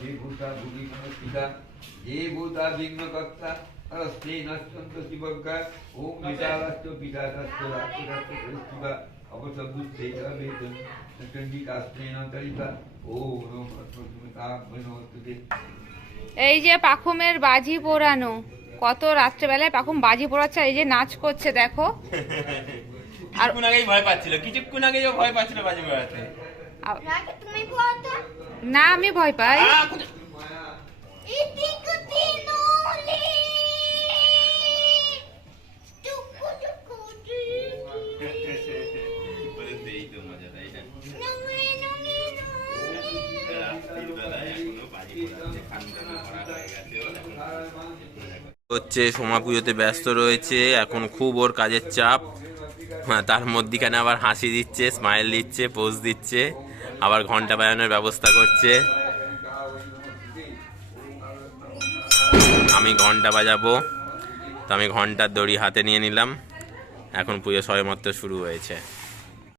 যে ভূতা ভূমি সমস্তিকা যে ভূতা বিঘ্নকর্তা স্ত্রী নষ্টন্ত শিবজ্ঞা ওম বিশালাস্ত বিশালাস্ত রাষ্ট্রাস্ত শিবা অবসবুদ্ধে বেতন চণ্ডিকাস্ত্রেণ তরিতা ওম নমঃ অস্মতুমিতা মনোস্তুতে। এই যে পাখুমের বাজি পোড়ানো, কত রাত্রেবেলায় পাখুম বাজি পোড়াচ্ছে, এই যে নাচ করছে দেখো। আর কিছুক্ষণ আগেই ভয় পাচ্ছিল, কিছুক্ষণ আগেই ভয় পাচ্ছিল বাজি পোড়াতে। না আমি ভয় পাই। হচ্ছে সোমা পুজোতে ব্যস্ত রয়েছে এখন, খুব ওর কাজের চাপ। তার মধ্যিখানে আবার হাসি দিচ্ছে, স্মাইল দিচ্ছে, পোজ দিচ্ছে, আবার ঘন্টা বাজানোর ব্যবস্থা করছে। আমি ঘন্টা বাজাবো, তো আমি ঘন্টার দড়ি হাতে নিয়ে নিলাম। এখন পুজো সবেমাত্র শুরু হয়েছে।